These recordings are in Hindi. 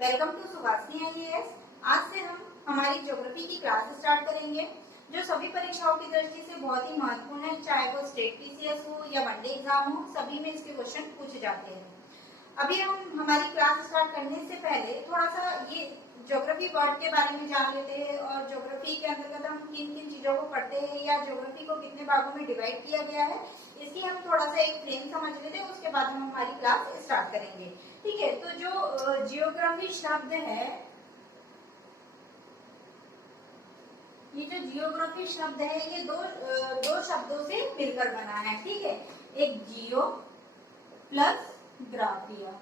Welcome to Subhashini IAS. आज से हम हमारी ज्योग्राफी की क्लास स्टार्ट करेंगे जो सभी परीक्षाओं की दृष्टि से बहुत ही महत्वपूर्ण है, चाहे वो स्टेट पीसीएस हो या वनडे एग्जाम हो, सभी में इसके क्वेश्चन पूछे जाते हैं। अभी हम हमारी क्लास स्टार्ट करने से पहले थोड़ा सा ये ज्योग्राफी वर्ड के बारे में जान लेते हैं और ज्योग्राफी के अंतर्गत हम किन किन चीजों को पढ़ते हैं या ज्योग्राफी को कितने भागों में डिवाइड किया गया है, इसकी हम थोड़ा सा एक फ्रेम समझ लेते हैं। उसके बाद हम हमारी क्लास स्टार्ट करेंगे। ठीक है, तो जो जियोग्राफी शब्द है, ये जो जियोग्राफी शब्द है ये दो शब्दों से मिलकर बना है। ठीक है, एक जियो प्लस ग्राफिया।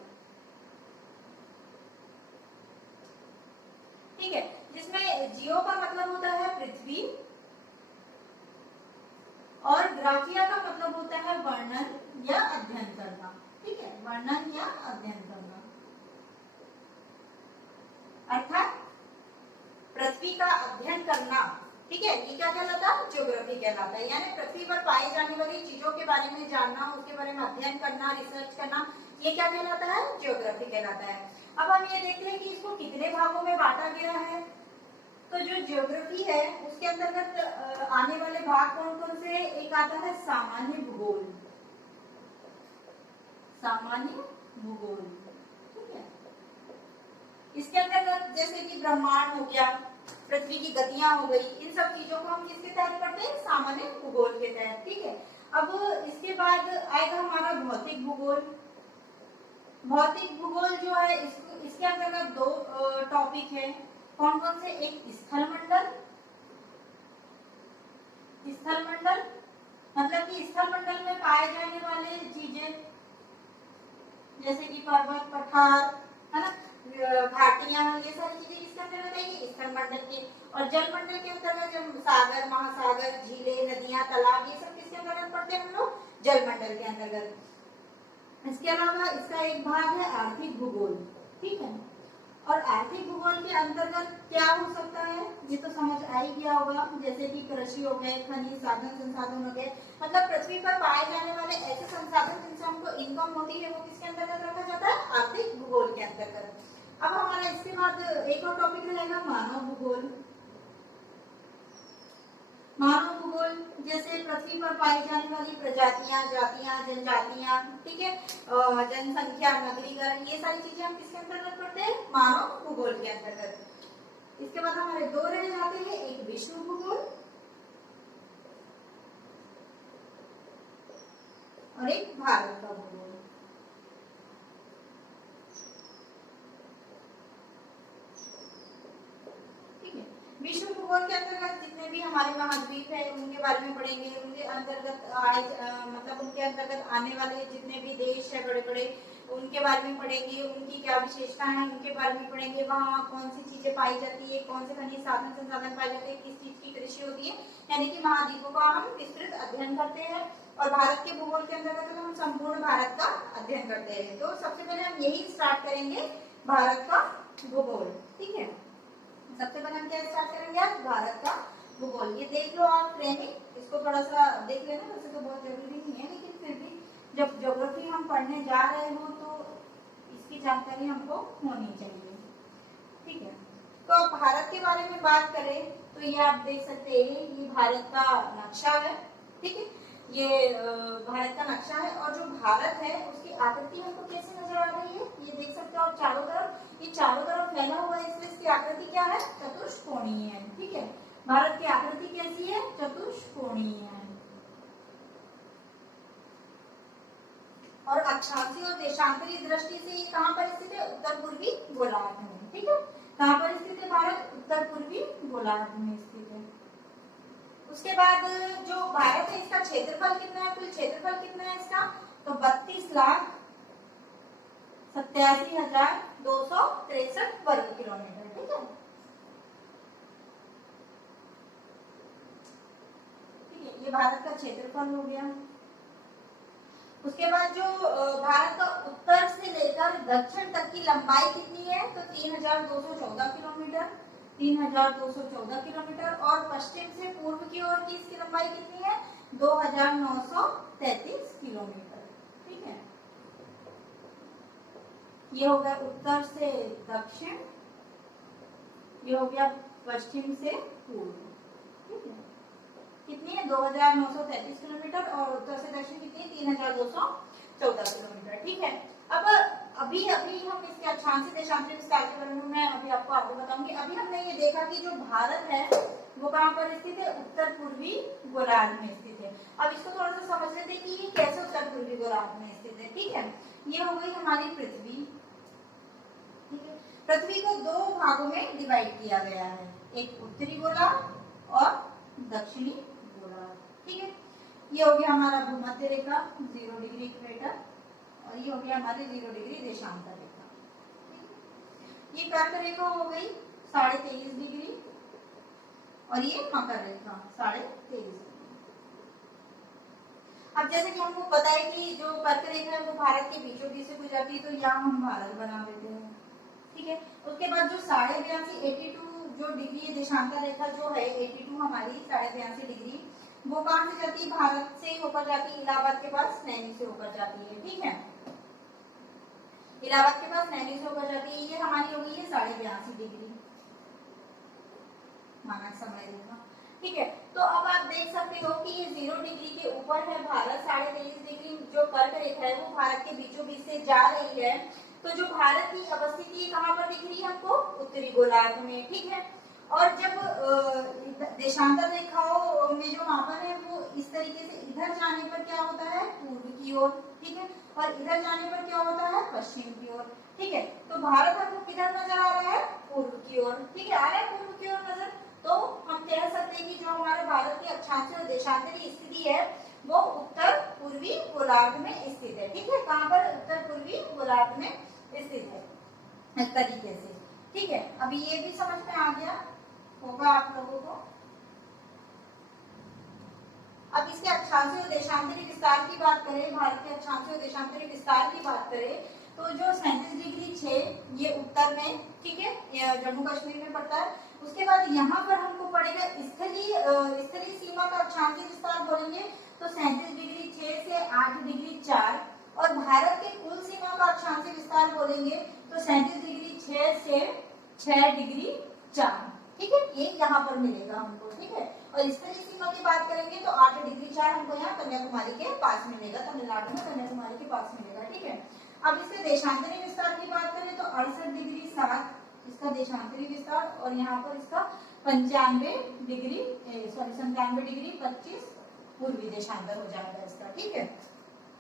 ठीक है, जिसमें जियो का मतलब होता है पृथ्वी और ग्राफिया का मतलब होता है वर्णन या अध्ययन करना। ठीक है, वर्णन या अध्ययन करना, अर्थात पृथ्वी का अध्ययन करना। ठीक है, ये क्या कहलाता है? ज्योग्राफी कहलाता है। यानी पृथ्वी पर पाई जाने वाली चीजों के बारे में जानना, उसके बारे में अध्ययन करना, रिसर्च करना, ये क्या कहलाता है? ज्योग्राफी कहलाता है। अब हम ये देखते हैं कि इसको कितने भागों में बांटा गया है। तो जो ज्योग्राफी है उसके अंतर्गत आने वाले भाग कौन कौन से? एक आता है सामान्य भूगोल। सामान्य भूगोल, ठीक है, इसके अंतर्गत जैसे कि ब्रह्मांड हो गया, पृथ्वी की गतियां हो गई, इन सब चीजों को हम किसके तहत पढ़ते हैं? सामान्य भूगोल के तहत। ठीक है, अब इसके बाद आएगा हमारा भौतिक भूगोल। भौतिक भूगोल जो है इसके अंतर्गत दो टॉपिक है। कौन कौन से? एक स्थल मंडल। स्थल मंडल मतलब कि स्थल मंडल में पाए जाने वाले चीजें जैसे कि पर्वत, पठार, है ना, घाटियां, ये सारी चीजें किसके अंतर्गत आएगी? स्थल मंडल के। और जल मंडल के अंतर्गत जो सागर, महासागर, झीलें, नदियां, तालाब, ये सब किसके अंतर्गत पढ़ते हैं हम लोग? जल मंडल के अंतर्गत। इसके अलावा इसका एक भाग है आर्थिक भूगोल। ठीक है, और आर्थिक भूगोल के अंतर्गत क्या हो सकता है? ये तो समझ आ ही गया होगा, जैसे कि कृषि हो गए, खनिज साधन संसाधन हो गए, मतलब पृथ्वी पर पाए जाने वाले ऐसे संसाधन जिनसे हमको इनकम होती है, वो किसके अंतर्गत रखा जाता है? आर्थिक भूगोल के अंतर्गत। अब हमारा इसके बाद एक और टॉपिक रहेगा मानव भूगोल। मानव भूगोल जैसे पृथ्वी पर पाई जाने वाली प्रजातियां, जातियां, जनजातियां, ठीक है, जनसंख्या, नगरीकरण, ये सारी चीजें हम किसके अंतर्गत पढ़ते हैं? मानव भूगोल के अंतर्गत। इसके बाद हमारे दो रह जाते हैं, एक विश्व भूगोल और एक भारत का भूगोल। विश्व भूगोल के अंतर्गत जितने भी हमारे महाद्वीप है उनके बारे में पढ़ेंगे, उनके अंतर्गत मतलब उनके अंतर्गत आने वाले जितने भी देश है बड़े बड़े, उनके बारे में पढ़ेंगे, उनकी क्या विशेषता है उनके बारे में पढ़ेंगे, वहाँ कौन सी चीजें पाई जाती है, कौन से खनिज साधन संसाधन पाए जाते हैं, किस चीज की कृषि होती है, यानी कि महाद्वीपों का हम विस्तृत अध्ययन करते हैं। और भारत के भूगोल के अंतर्गत हम संपूर्ण भारत का अध्ययन करते हैं। तो सबसे पहले हम यही स्टार्ट करेंगे, भारत का भूगोल। ठीक है, सबसे पहले हम क्या स्टार्ट करेंगे? आज भारत का भूगोल। ये देख लो आप फ्रेमिंग, इसको थोड़ा सा देख लेना, वैसे तो बहुत जरूरी नहीं है, लेकिन फिर भी जब ज्योग्राफी हम पढ़ने जा रहे हो तो इसकी जानकारी हमको होनी चाहिए। ठीक है, तो अब भारत के बारे में बात करें तो ये आप देख सकते हैं, ये भारत का नक्शा है। ठीक है, ये भारत का नक्शा है और जो भारत है उसकी आकृति हमको कैसे नजर आ रही है? ये देख सकते हो आप चारों तरफ, ये चारों तरफ फैला हुआ है, इसलिए इसकी आकृति क्या है? चतुष्कोणीय है। ठीक है, भारत की आकृति कैसी है? चतुष्कोणीय है। और अक्षांशीय और देशांतरीय दृष्टि से ये कहाँ पर स्थित है? उत्तर पूर्वी गोलार्ध में। ठीक है, कहाँ पर स्थित है भारत? उत्तर पूर्वी गोलार्ध में स्थित है। उसके बाद जो भारत है इसका क्षेत्रफल कितना है? कुल क्षेत्रफल कितना है इसका? तो 32,87,263 वर्ग किलोमीटर। ठीक है, ठीक है, ये भारत का क्षेत्रफल हो गया। उसके बाद जो भारत का उत्तर से लेकर दक्षिण तक की लंबाई कितनी है? तो 3,214 किलोमीटर। 3,214 किलोमीटर। और पश्चिम से पूर्व की ओर की इसकी लंबाई कितनी है? 2,933 किलोमीटर। ठीक है, ये हो गया उत्तर से दक्षिण, ये हो गया पश्चिम से पूर्व। ठीक है, कितनी है 2933 किलोमीटर और उत्तर से दक्षिण कितनी 3214 किलोमीटर। ठीक है, अब अभी हम इसके अक्षांशीय देशांतरीय विस्तार के बारे में मैं अभी आपको बताऊंगी। अभी हमने ये देखा कि जो भारत है वो कहाँ पर स्थित है, उत्तर पूर्वी गोलार्ध में स्थित है। अब इसको थोड़ा सा समझ लेते हैं कि ये कैसे उत्तर पूर्वी गोलार्ध में स्थित है। ठीक है, ये हो गई हमारी पृथ्वी। ठीक है, पृथ्वी को दो भागों में डिवाइड किया गया है, एक उत्तरी गोलार्ध और दक्षिणी गोलार्ध। ठीक है, ये हो गया हमारा भूमध्य रेखा 0 डिग्री इक्वेटर और ये हो गया हमारी 0 डिग्री देशांतर रेखा। ये कर्क रेखा हो गई 23.5 डिग्री और ये मकर रेखा 23.5 डिग्री। अब जैसे कि हमको पता है कि जो कर्क रेखा है वो भारत के बीचों बीच से गुजरती है, तो यहाँ हम भारत बना देते हैं। ठीक है, उसके बाद जो 82.5 जो डिग्री देशांतर रेखा जो है 82 हमारी 82.5 डिग्री, वो कहां से जाती है, भारत से होकर जाती है, इलाहाबाद के पास नैनी से होकर जाती है। ठीक है, इलाहाबाद के पास नैनी से होकर जाती है। ये हमारी हो गई है 82.5 डिग्री मानक समय रेखा। ठीक है, तो अब आप देख सकते हो कि ये 0 डिग्री के ऊपर है भारत, 23.5 डिग्री जो कर्क रेखा है वो भारत के बीचों बीच से जा रही है। तो जो भारत की अवस्थिति कहाँ पर दिख रही है हमको, उत्तरी गोलार्ध में। ठीक है, और जब देशांतर रेखाओं में जो मापन है वो इस तरीके से इधर जाने पर क्या होता है, पूर्व की ओर। ठीक है, और इधर जाने पर क्या होता है, पश्चिम की ओर। ठीक है, तो भारत हमको किधर नजर आ रहा है, पूर्व की ओर। ठीक है, आ रहा है पूर्व की ओर नजर। तो हम कह सकते हैं कि जो हमारे भारत की अक्षांशीय और देशांतरीय स्थिति है वो उत्तर पूर्वी गोलार्ध में स्थित है। ठीक है, कहाँ पर, उत्तर पूर्वी गोलार्ध में स्थित है इस तरीके से। ठीक है, अभी ये भी समझ में आ गया होगा आप लोगों को। अब इसके अक्षांशीय और देशांतरीय विस्तार की बात करें, भारत के अक्षांशीय और देशांतरीय विस्तार की बात करें तो जो 37 डिग्री 6 ये उत्तर में, ठीक है, जम्मू कश्मीर में पड़ता है। उसके बाद यहाँ पर हमको पड़ेगा स्थलीय सीमा का अक्षांशीय विस्तार बोलेंगे तो 37 डिग्री 6 से 8 डिग्री 4, और भारत के कुल सीमा का अक्षांशीय विस्तार बोलेंगे तो 37 डिग्री 6 से 6 डिग्री 4। ठीक है, ये यहाँ पर मिलेगा हमको। ठीक है, और स्थलीय सीमा की बात करेंगे तो 8 डिग्री 4 हमको यहाँ कन्याकुमारी के पास मिलेगा, तमिलनाडु में कन्याकुमारी के पास मिलेगा। ठीक है, अब इसके देशांतरीय विस्तार की बात करें तो 68 डिग्री 7 इसका देशांतरीय विस्तार, और यहाँ पर इसका 95 डिग्री 25 पूर्वी देशांतर हो जाएगा इसका। ठीक है,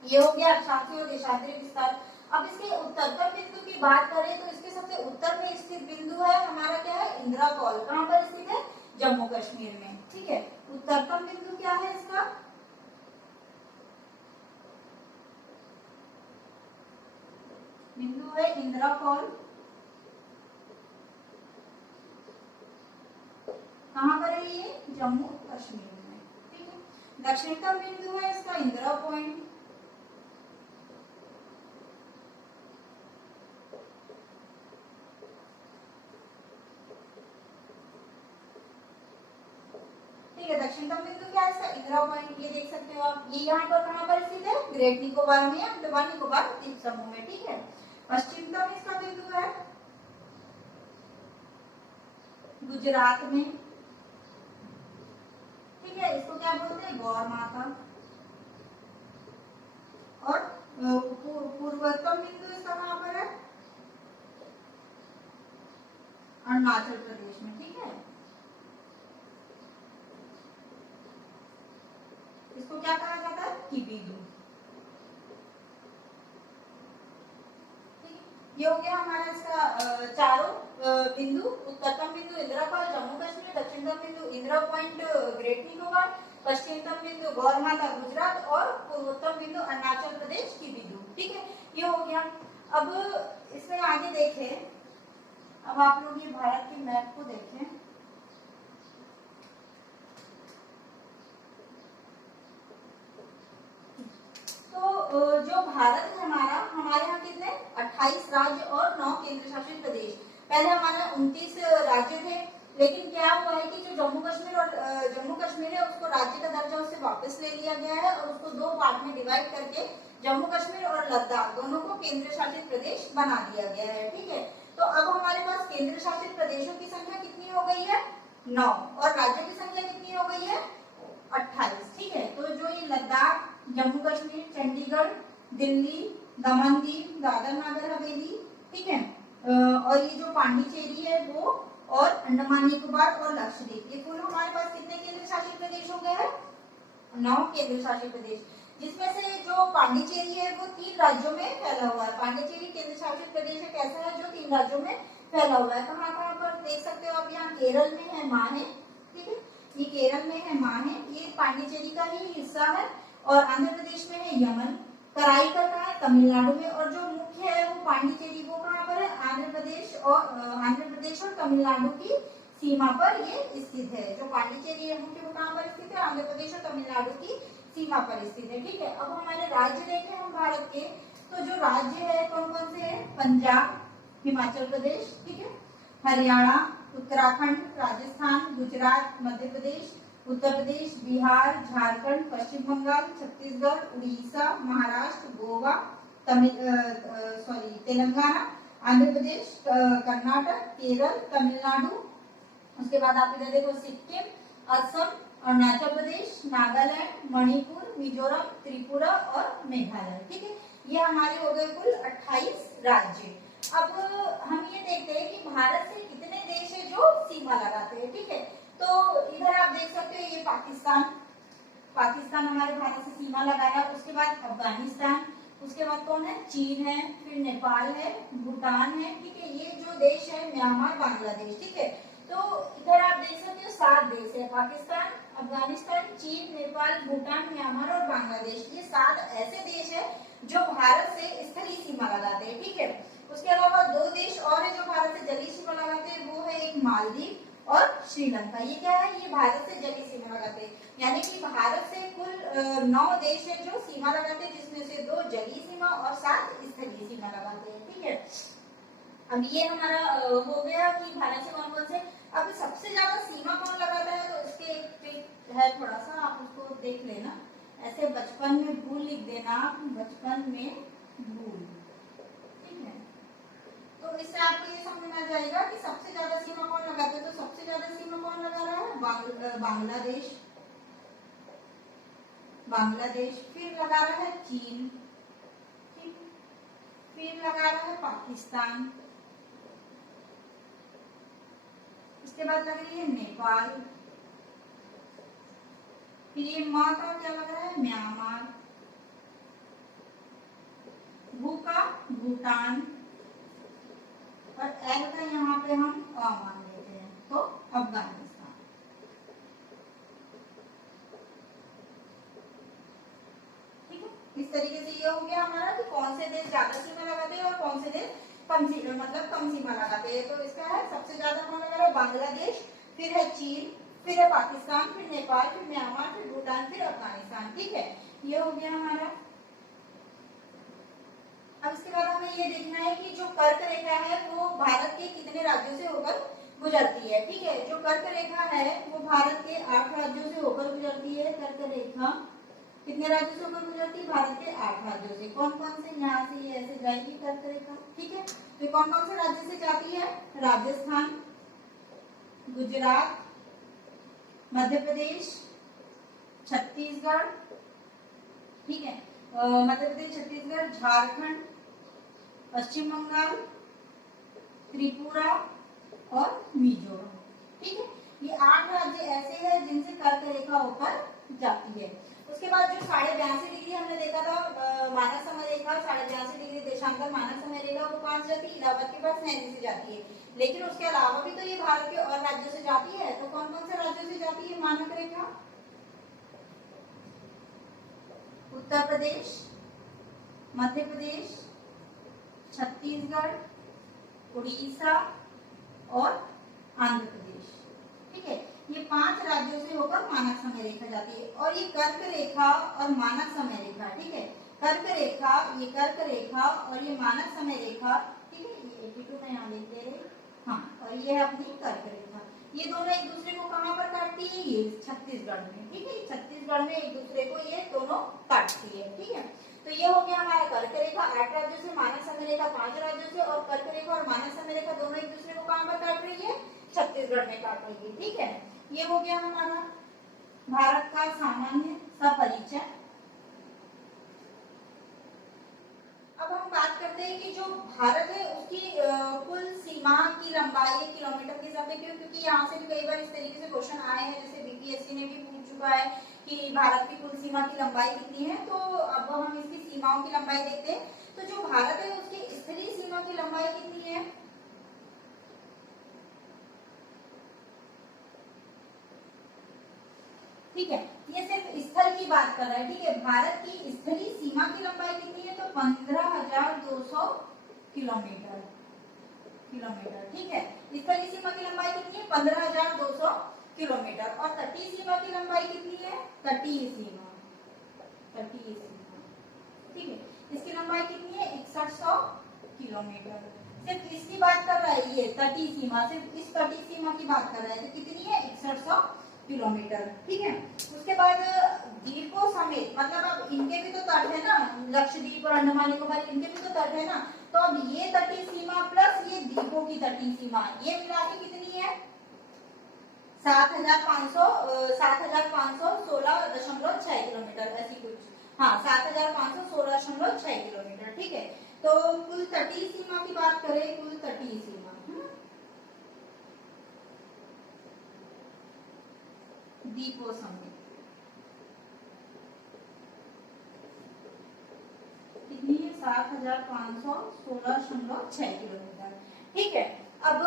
ये हो गया अक्षांशीय और देशांतरीय विस्तार। अब इसके उत्तरतम बिंदु की बात करें तो इसके सबसे उत्तर में स्थित बिंदु है हमारा क्या है, इंदिरा कॉल। कहाँ पर स्थित है, जम्मू कश्मीर में। ठीक है, उत्तरतम बिंदु क्या है इसका, बिंदु है इंदिरा कॉल। कहाँ पर है ये, जम्मू कश्मीर में। ठीक है, दक्षिणतम बिंदु है इसका इंदिरा पॉइंट। ठीक है, दक्षिणतम बिंदु क्या है इसका, इंदिरा पॉइंट। ये देख सकते हो आप, ये यहाँ पर कहाँ पर स्थित है, ग्रेट निकोबार में, अंडमान निकोबार द्वीप समूह में। ठीक है, पश्चिमतम इसका बिंदु है गुजरात में। ठीक है, इसको क्या बोलते हैं, गौर माता। और पूर्वोत्तम बिंदु इसका कहाँ पर है, अरुणाचल प्रदेश में। ठीक है, इसको क्या कहा जाता है, किबिदू। ये हो गया हमारा इसका चारों बिंदु, उत्तरतम बिंदु इंदिरा कॉल जम्मू कश्मीर, दक्षिणतम बिंदु इंदिरा पॉइंट ग्रेट निकोबार, पश्चिमतम बिंदु गौर माता गुजरात, और पूर्वोत्तम बिंदु अरुणाचल प्रदेश की बिंदु। ठीक है, ये हो गया। अब इसमें आगे देखें, अब आप लोग ये भारत के मैप को देखें। तो जो भारत है हमारे यहाँ कितने 28 राज्य और 9 केंद्र शासित प्रदेश। पहले हमारे 29 राज्य थे, लेकिन क्या हुआ है कि जो जम्मू कश्मीर है उसको राज्य का दर्जा उससे वापस ले लिया गया है और उसको 2 पार्ट में डिवाइड करके जम्मू कश्मीर और लद्दाख दोनों को केंद्र शासित प्रदेश बना दिया गया है। ठीक है, तो अब हमारे पास केंद्र शासित प्रदेशों की संख्या कितनी हो गई है? 9, और राज्यों की संख्या कितनी हो गई है? 28। ठीक है, तो जो ये लद्दाख, जम्मू कश्मीर, चंडीगढ़, दिल्ली, दमन दीव, दादर नगर हवेली, ठीक है, और ये जो पांडिचेरी है वो, और अंडमान निकोबार और लक्षद्वीप, ये कुल हमारे पास कितने केंद्र शासित प्रदेश हो गए हैं? 9 केंद्र शासित प्रदेश, जिसमें से जो पांडिचेरी है वो 3 राज्यों में फैला हुआ है। पांडिचेरी केंद्र शासित प्रदेश एक ऐसा है जो 3 राज्यों में फैला हुआ है। कहाँ कहाँ पर देख सकते हो आप, यहाँ केरल में है माहे, ठीक है, ये केरल में है माहे, ये पांडिचेरी का ही हिस्सा है, और आंध्र प्रदेश में है यमन, कराईकल का है तमिलनाडु में, और जो मुख्य है वो पांडिचेरी, वो कहाँ पर है? आंध्र प्रदेश और तमिलनाडु की सीमा पर ये स्थित है। जो पांडिचेरी है मुख्य वो कहाँ पर स्थित है? आंध्र प्रदेश और तमिलनाडु की सीमा पर स्थित है। ठीक है, अब हमारे राज्य देखें हम भारत के, तो जो राज्य है कौन कौन से हैं? पंजाब, हिमाचल प्रदेश, ठीक है, हरियाणा, उत्तराखंड, राजस्थान, गुजरात, मध्य प्रदेश, उत्तर प्रदेश, बिहार, झारखंड, पश्चिम बंगाल, छत्तीसगढ़, उड़ीसा, महाराष्ट्र, गोवा, तेलंगाना, आंध्र प्रदेश, कर्नाटक, केरल, तमिलनाडु, उसके बाद आप इधर देखो सिक्किम, असम, अरुणाचल प्रदेश, नागालैंड, मणिपुर, मिजोरम, त्रिपुरा और मेघालय। ठीक है, ये हमारे हो गए कुल 28 राज्य। अब हम ये देखते हैं कि भारत से कितने देश है जो सीमा लगाते हैं। ठीक है, तो इधर आप देख सकते हो ये पाकिस्तान हमारे भारत से सीमा लगा रहा है। उसके बाद अफगानिस्तान, उसके बाद कौन है? चीन है, फिर नेपाल है, भूटान है। ठीक है, ये जो देश है म्यांमार, बांग्लादेश। ठीक है, तो इधर आप देख सकते हो 7 देश है, पाकिस्तान, अफगानिस्तान, चीन, नेपाल, भूटान, म्यांमार और बांग्लादेश। ये 7 ऐसे देश है जो भारत से स्थलीय सीमा लगाते हैं। ठीक है, उसके अलावा 2 देश और है जो भारत से जलीय सीमा लगाते हैं, वो है एक मालदीव और श्रीलंका। ये क्या है? ये भारत से जलीय सीमा लगाते हैं, यानी कि भारत से कुल 9 देश है जो सीमा लगाते हैं, जिसमें से 2 जलीय सीमा और 7 स्थलीय सीमा लगाते हैं। ठीक है, अब ये हमारा हो गया कि भारत से कौन कौन से। अब सबसे ज्यादा सीमा कौन लगाता है, तो इसके एक ट्रिक है, थोड़ा सा आप उसको देख लेना। ऐसे बचपन में भूल लिख देना, बचपन में भूल। ठीक है, तो इससे आपको ये समझ में आ जाएगा कि सबसे ज्यादा सीमा कौन लगाता है। तो सबसे ज्यादा सीमा कौन लगा रहा है? बांग्लादेश, फिर लगा रहा है चीन, ठीक, फिर लगा रहा है पाकिस्तान, इसके बाद लग रही है नेपाल, फिर ये माँ का क्या लग रहा है? म्यांमार, भू का भूटान, और एल का यहाँ पे हम मान लेते हैं, तो अफगानिस्तान। ठीक है, इस तरीके से ये हो गया हमारा कि कौन से देश ज्यादा सीमा लगाते हैं और कौन से देश कम सीमा लगाते हैं। तो इसका है सबसे ज्यादा कौन लगा रहा है? बांग्लादेश, फिर है चीन, फिर है पाकिस्तान, फिर नेपाल, फिर म्यांमार, फिर भूटान, फिर अफगानिस्तान। ठीक है, ये हो गया हमारा। अब इसके बाद हमें ये देखना है कि जो कर्क रेखा है वो भारत के कितने राज्यों से होकर गुजरती है। ठीक है, जो कर्क रेखा है वो भारत के 8 राज्यों से होकर गुजरती है। कर्क रेखा कितने राज्यों से होकर गुजरती है? भारत के 8 राज्यों से। कौन कौन से? यहाँ से ये ऐसे जाएगी कर्क रेखा। ठीक है, तो कौन कौन से राज्य से जाती है? राजस्थान, गुजरात, मध्य प्रदेश, छत्तीसगढ़, ठीक है, मध्य प्रदेश, छत्तीसगढ़, झारखंड, पश्चिम बंगाल, त्रिपुरा और मिजोरम। ठीक है, ये 8 राज्य ऐसे हैं जिनसे कर्क रेखा होकर जाती है। उसके बाद जो 82.5 डिग्री हमने देखा था मानक समय रेखा, 82.5 डिग्री देशांतर मानक समय रेखा, वो कहाँ से जाती है? इलाहाबाद के पास नैनी से जाती है। लेकिन उसके अलावा भी तो ये भारत के और राज्यों से जाती है। तो कौन कौन से राज्यों से जाती है मानक रेखा? उत्तर प्रदेश, मध्य प्रदेश, छत्तीसगढ़, उड़ीसा और आंध्र प्रदेश। ठीक है, ये 5 राज्यों से होकर मानक समय रेखा जाती है। और ये कर्क रेखा और मानक समय रेखा, ठीक है, कर्क रेखा, ये कर्क रेखा और ये मानक समय रेखा, ठीक है, ये 82 में यहाँ लिख दे रहे, हाँ, और ये है अपनी कर्क रेखा। ये दोनों एक दूसरे को कहाँ पर काटती है? ये छत्तीसगढ़ में। ठीक है, छत्तीसगढ़ में एक दूसरे को ये दोनों काटती है। ठीक है, तो ये हो गया हमारा कर्क रेखा 8 राज्यों से, मानक समय रेखा 5 राज्यों से, और कर्क रेखा और मानक समय रेखा दोनों एक दूसरे को कहां पर काट रही है, छत्तीसगढ़ में काट रही है। ठीक है, ये हो गया हमारा भारत का सामान्य सा परिचय। अब हम बात करते हैं कि जो भारत है उसकी कुल सीमा की लंबाई किलोमीटर के हिसाब से, क्योंकि यहाँ से भी कई बार इस तरीके से क्वेश्चन आए हैं, जैसे बीपीएससी ने भी पूछ चुका है कि भारत की कुल सीमा की लंबाई कितनी है। तो अब हम इसकी सीमाओं की लंबाई देखते हैं। तो जो भारत है उसकी स्थलीय सीमा की लंबाई कितनी है, ठीक है, ये सिर्फ स्थल की बात कर रहा है। ठीक है, भारत की स्थलीय सीमा की लंबाई कितनी है, तो 15,200 किलोमीटर। ठीक है, स्थलीय सीमा की लंबाई कितनी है, 15,200 किलोमीटर। और तटीय सीमा की लंबाई कितनी है, तटीय सीमा, ठीक है, इसकी लंबाई कितनी है, 6100 किलोमीटर। सिर्फ इसकी बात कर रहा है, ये तटीय सीमा, सिर्फ इस तटीय सीमा की बात कर रहा है, तो कितनी है, 6100 किलोमीटर। ठीक है, उसके बाद द्वीपों समेत, मतलब अब इनके भी तो तट है ना, लक्षद्वीप और अंडमान निकोबार, इनके भी तो तट है ना। तो अब ये तटीय सीमा प्लस ये द्वीपों की तटीय सीमा, ये मिला के कितनी है, 7,516.6 किलोमीटर, ऐसी कुछ, हाँ 7,516.6 किलोमीटर। ठीक है, तो कुल तटीय सीमा की बात करें, कुल तटीय सीमा द्वीपों समेत कितनी है, 7,516.6 किलोमीटर। ठीक है, अब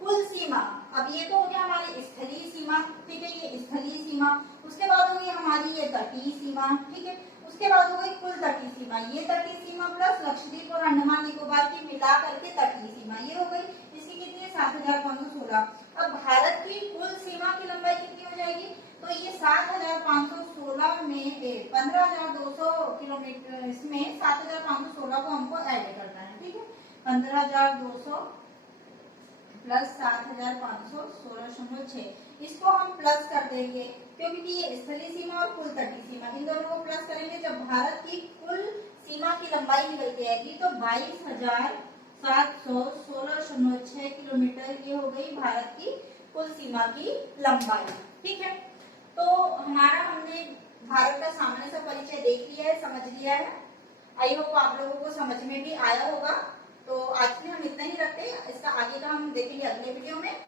कुल सीमा, अब ये तो हो गया हमारी स्थलीय सीमा। ठीक है, ये स्थलीय सीमा, उसके बाद हो गई हमारी ये तटीय सीमा। ठीक है, उसके बाद हो गई कुल तटीय सीमा, ये तटीय सीमा प्लस लक्षद्वीप और अंडमान निकोबार की मिला करके तटीय सीमा, ये हो गई, इसकी कितनी है, 7,516। अब भारत की कुल सीमा की लंबाई कितनी हो जाएगी, तो ये 7,516 में 15,200 किलोमीटर, इसमें 7,516 को हमको ऐड करना है। ठीक है, 15,200 प्लस 7,516.6, इसको हम प्लस कर देंगे, क्योंकि ये स्थलीय सीमा और कुल तटीय सीमा, इन दोनों को प्लस करेंगे। जब भारत की कुल सीमा की लंबाई निकल के आएगी तो 22,716.6 किलोमीटर, ये हो गई भारत की कुल सीमा की लंबाई। ठीक है, तो हमारा हमने भारत का सामान्य सा परिचय देख लिया है, समझ लिया है। आई होप आप लोगों को समझ में भी आया होगा। तो आज के लिए हम इतना ही रखते हैं, इसका आगे का हम देखेंगे अगले वीडियो में।